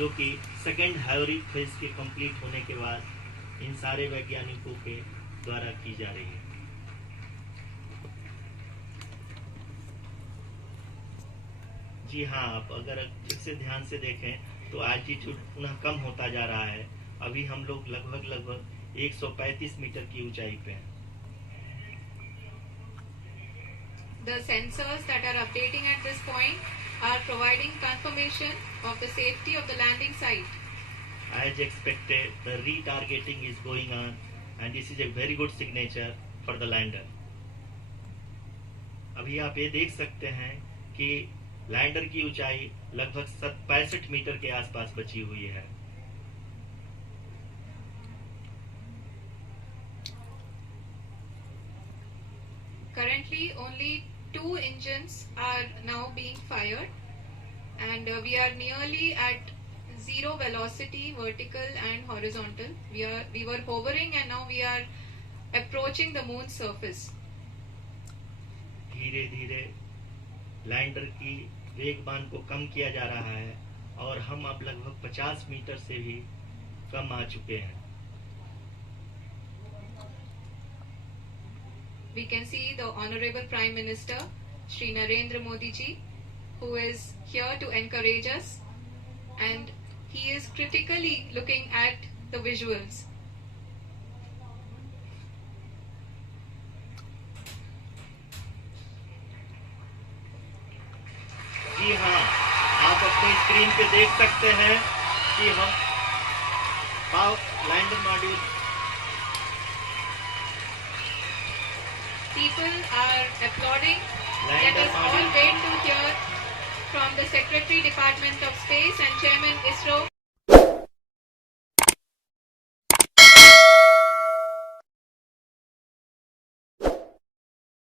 जो कि second hybrid phase के कंप्लीट होने के बाद इन सारे वैज्ञानिकों के द्वारा की जा रही है। जी हाँ, आप अगर फिर से ध्यान से देखें तो एल्टीट्यूड पुनः कम होता जा रहा है। अभी हम लोग लगभग 135 मीटर की ऊंचाई पे हैं। The sensors that are updating at this point are providing confirmation of the safety of the landing site. As expected, the retargeting is going on, and this is a very good signature for the lander. अभी आप ये देख सकते हैं कि lander की ऊंचाई लगभग 65 मीटर के आसपास बची हुई है। Currently, only 2 engines are now being fired, and we are nearly at zero velocity, vertical and horizontal. We were hovering, and now we are approaching the moon's surface. धीरे धीरे लैंडर की वेगमान को कम किया जा रहा है और हम अब लगभग 50 मीटर से भी कम आ चुके हैं। We can see the Honorable Prime Minister, Shri Narendra Modi ji, who is here to encourage us, and he is critically looking at the visuals. जी हाँ, आप अपनी स्क्रीन पे देख सकते हैं कि हम lander module. People are applauding. Let us all wait to hear from the Secretary, Department of Space and Chairman ISRO,